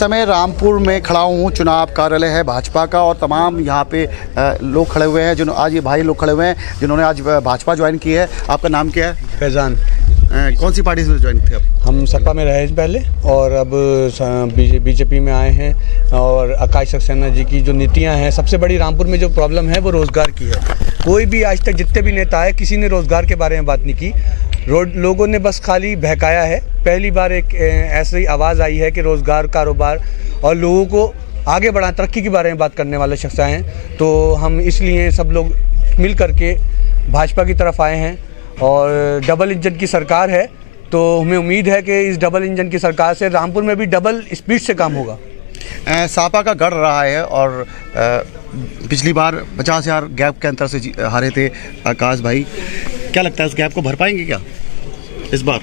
समय रामपुर में खड़ा हूँ, चुनाव कार्यालय है भाजपा का और तमाम यहाँ पे लोग खड़े हुए हैं जिन्होंने आज ये भाई लोग खड़े हुए हैं जिन्होंने आज भाजपा ज्वाइन की है। आपका नाम क्या है? फैजान। कौन सी पार्टी से ज्वाइन थे आप? हम सपा में रहे पहले और अब बीजेपी में आए हैं। और आकाश सक्सेना जी की जो नीतियां हैं, सबसे बड़ी रामपुर में जो प्रॉब्लम है वो रोज़गार की है। कोई भी आज तक जितने भी नेता आए किसी ने रोज़गार के बारे में बात नहीं की। लोगों ने बस खाली बहकाया है। पहली बार एक ऐसी आवाज़ आई है कि रोज़गार, कारोबार और लोगों को आगे बढ़ा, तरक्की के बारे में बात करने वाले शख्स आए हैं। तो हम इसलिए सब लोग मिल करके भाजपा की तरफ आए हैं। और डबल इंजन की सरकार है तो हमें उम्मीद है कि इस डबल इंजन की सरकार से रामपुर में भी डबल स्पीड से काम होगा। सापा का गढ़ रहा है और पिछली बार 50,000 गैप के अंतर से हारे थे आकाश भाई। क्या लगता है उस गैप को भर पाएंगे क्या इस बार?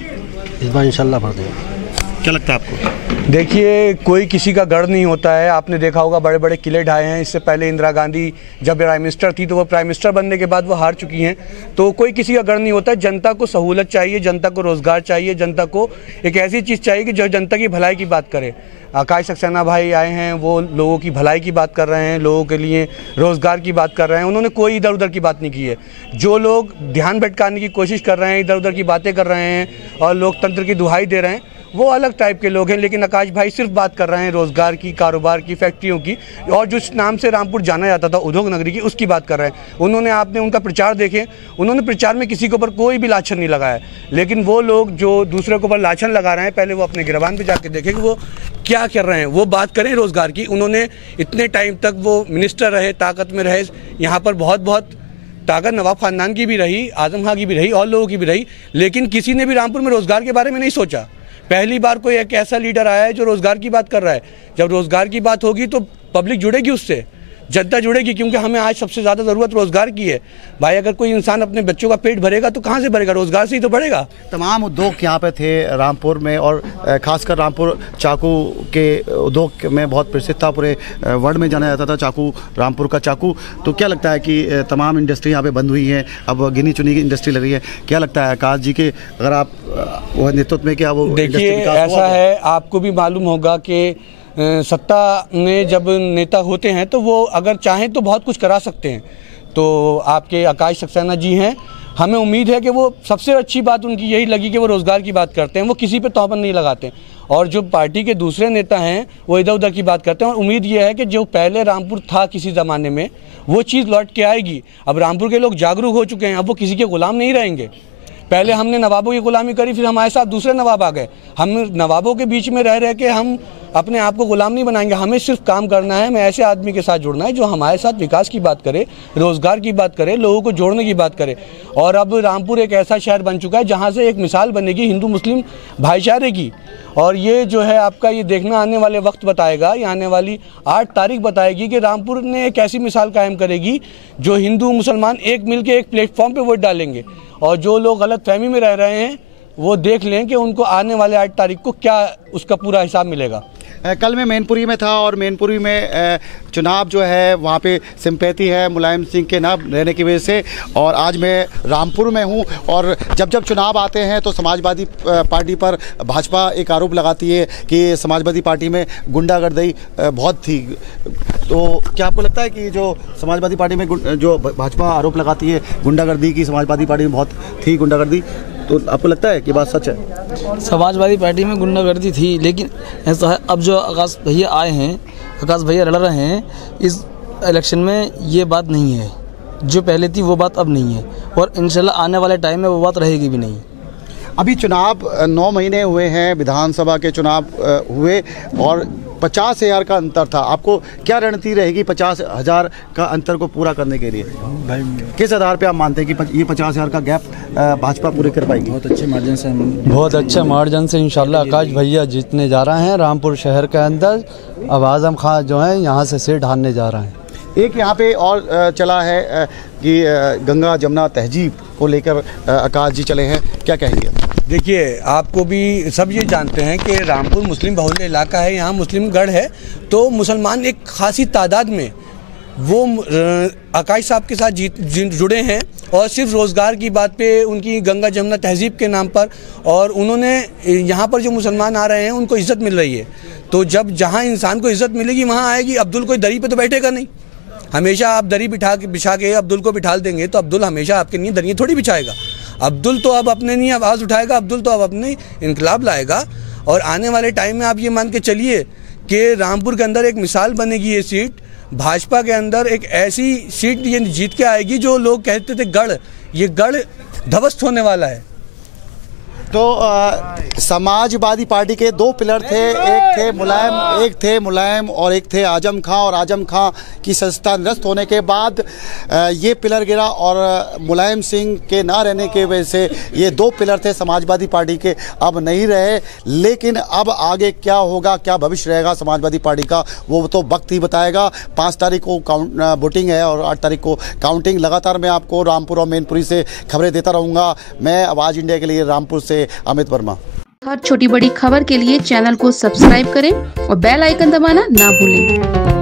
इंशाल्लाह भर देंगे। क्या लगता है आपको? देखिए, कोई किसी का गढ़ नहीं होता है। आपने देखा होगा बड़े बड़े किले ढाए हैं। इससे पहले इंदिरा गांधी जब प्राइम मिनिस्टर थी तो वो प्राइम मिनिस्टर बनने के बाद वो हार चुकी हैं। तो कोई किसी का गढ़ नहीं होता है। जनता को सहूलत चाहिए, जनता को रोज़गार चाहिए, जनता को एक ऐसी चीज़ चाहिए कि जो जनता की भलाई की बात करे। आकाश सक्सेना भाई आए हैं, वो लोगों की भलाई की बात कर रहे हैं, लोगों के लिए रोज़गार की बात कर रहे हैं। उन्होंने कोई इधर उधर की बात नहीं की है। जो लोग ध्यान भटकाने की कोशिश कर रहे हैं, इधर उधर की बातें कर रहे हैं और लोकतंत्र की दुहाई दे रहे हैं, वो अलग टाइप के लोग हैं। लेकिन आकाश भाई सिर्फ बात कर रहे हैं रोज़गार की, कारोबार की, फैक्ट्रियों की और जिस नाम से रामपुर जाना जाता था उद्योग नगरी की, उसकी बात कर रहे हैं। उन्होंने, आपने उनका प्रचार देखे, उन्होंने प्रचार में किसी के ऊपर कोई भी लाछन नहीं लगाया। लेकिन वो लोग जो दूसरे के ऊपर लाछन लगा रहे हैं, पहले वो अपने गिरबान पे जाके देखें कि वो क्या कर रहे हैं। वो बात करें रोज़गार की। उन्होंने इतने टाइम तक वो मिनिस्टर रहे, ताकत में रहे। यहाँ पर बहुत ताकत नवाब खानदान की भी रही, आजम खां की भी रही और लोगों की भी रही। लेकिन किसी ने भी रामपुर में रोज़गार के बारे में नहीं सोचा। पहली बार कोई एक ऐसा लीडर आया है जो रोज़गार की बात कर रहा है। जब रोज़गार की बात होगी तो पब्लिक जुड़ेगी, उससे जनता जुड़ेगी, क्योंकि हमें आज सबसे ज़्यादा ज़रूरत रोज़गार की है। भाई, अगर कोई इंसान अपने बच्चों का पेट भरेगा तो कहाँ से भरेगा? रोज़गार से ही तो बढ़ेगा। तमाम उद्योग यहाँ पे थे रामपुर में और ख़ासकर रामपुर चाकू के उद्योग में बहुत प्रसिद्ध था। पूरे वर्ल्ड में जाना जाता था चाकू, रामपुर का चाकू। तो क्या लगता है कि तमाम इंडस्ट्री यहाँ पे बंद हुई हैं, अब गिनी चुनी की इंडस्ट्री लग रही है। क्या लगता है आकाश जी के, अगर आप वो नेतृत्व में, क्या वो? देखिए, ऐसा है, आपको भी मालूम होगा कि सत्ता में जब नेता होते हैं तो वो अगर चाहें तो बहुत कुछ करा सकते हैं। तो आपके आकाश सक्सेना जी हैं, हमें उम्मीद है कि वो, सबसे अच्छी बात उनकी यही लगी कि वो रोज़गार की बात करते हैं, वो किसी पे तौबन नहीं लगाते। और जो पार्टी के दूसरे नेता हैं वो इधर उधर की बात करते हैं। और उम्मीद ये है कि जो पहले रामपुर था किसी ज़माने में, वो चीज़ लौट के आएगी। अब रामपुर के लोग जागरूक हो चुके हैं, अब वो किसी के गुलाम नहीं रहेंगे। पहले हमने नवाबों की गुलामी करी, फिर हमारे साथ दूसरे नवाब आ गए। हम नवाबों के बीच में रह के हम अपने आप को गुलाम नहीं बनाएंगे। हमें सिर्फ काम करना है, हमें ऐसे आदमी के साथ जुड़ना है जो हमारे साथ विकास की बात करे, रोज़गार की बात करे, लोगों को जोड़ने की बात करे। और अब रामपुर एक ऐसा शहर बन चुका है जहाँ से एक मिसाल बनेगी हिंदू मुस्लिम भाईचारे की। और ये जो है आपका, ये देखना आने वाले वक्त बताएगा, ये आने वाली 8 तारीख बताएगी कि रामपुर ने एक ऐसी मिसाल कायम करेगी जो हिंदू मुसलमान एक मिल के एक प्लेटफॉर्म पर वोट डालेंगे। और जो लोग गलत फहमी में रह रहे हैं वो देख लें कि उनको आने वाले 8 तारीख को क्या उसका पूरा हिसाब मिलेगा। कल मैं मैनपुरी में था और मैनपुरी में चुनाव जो है वहाँ पे सिंपैथी है मुलायम सिंह के नाम रहने की वजह से। और आज मैं रामपुर में हूँ और जब चुनाव आते हैं तो समाजवादी पार्टी पर भाजपा एक आरोप लगाती है कि समाजवादी पार्टी में गुंडागर्दी बहुत थी। तो क्या आपको लगता है कि जो समाजवादी पार्टी में जो भाजपा आरोप लगाती है गुंडागर्दी की, समाजवादी पार्टी में बहुत थी गुंडागर्दी, तो आपको लगता है कि बात सच है? समाजवादी पार्टी में गुंडागर्दी थी, लेकिन ऐसा है, अब जो आकाश भैया आए हैं, आकाश भैया लड़ रहे हैं इस इलेक्शन में, ये बात नहीं है। जो पहले थी वो बात अब नहीं है और इंशाल्लाह आने वाले टाइम में वो बात रहेगी भी नहीं। अभी चुनाव 9 महीने हुए हैं, विधानसभा के चुनाव हुए और 50,000 का अंतर था। आपको क्या रणनीति रहेगी 50,000 का अंतर को पूरा करने के लिए? भाई, किस आधार पे आप मानते हैं कि ये 50,000 का गैप भाजपा पूरे कर पाएगी? बहुत अच्छे मार्जिन से, बहुत अच्छे मार्जिन से इंशाल्लाह आकाश भैया जीतने जा रहे हैं रामपुर शहर के अंदर। अब आजम खां जो है यहाँ से सीट हारने जा रहे हैं। एक यहाँ पे और चला है कि गंगा जमुना तहजीब को लेकर आकाश जी चले हैं, क्या कहेंगे? देखिए, आपको भी सब ये जानते हैं कि रामपुर मुस्लिम बहुल्य इलाका है, यहाँ मुस्लिम गढ़ है। तो मुसलमान एक खासी तादाद में वो आकाश साहब के साथ जुड़े हैं और सिर्फ रोज़गार की बात पे उनकी गंगा जमुना तहजीब के नाम पर, और उन्होंने यहाँ पर जो मुसलमान आ रहे हैं उनको इज़्ज़त मिल रही है। तो जब जहाँ इंसान को इज़्ज़त मिलेगी वहाँ आएगी। अब्दुल कोई दरी पे तो बैठेगा नहीं। हमेशा आप दरी बिछा के अब्दुल को बिठा देंगे तो अब्दुल हमेशा आपके लिए दरियाँ थोड़ी बिछाएगा। अब्दुल तो अब अपने नहीं आवाज़ उठाएगा, अब्दुल तो अब अपने इनकलाब लाएगा। और आने वाले टाइम में आप ये मान के चलिए कि रामपुर के अंदर एक मिसाल बनेगी। ये सीट भाजपा के अंदर एक ऐसी सीट ये जीत के आएगी जो लोग कहते थे गढ़, ये गढ़ ध्वस्त होने वाला है। तो समाजवादी पार्टी के दो पिलर थे, एक थे मुलायम और एक थे आजम खां, और आजम खां की सत्ता निरस्त होने के बाद ये पिलर गिरा और मुलायम सिंह के ना रहने की वजह से ये दो पिलर थे समाजवादी पार्टी के, अब नहीं रहे। लेकिन अब आगे क्या होगा, क्या भविष्य रहेगा समाजवादी पार्टी का, वो तो वक्त ही बताएगा। 5 तारीख को वोटिंग है और 8 तारीख को काउंटिंग। लगातार मैं आपको रामपुर और मैनपुरी से खबरें देता रहूँगा। मैं आवाज़ इंडिया के लिए रामपुर से अमित वर्मा। हर छोटी बड़ी खबर के लिए चैनल को सब्सक्राइब करें और बेल आइकन दबाना ना भूलें।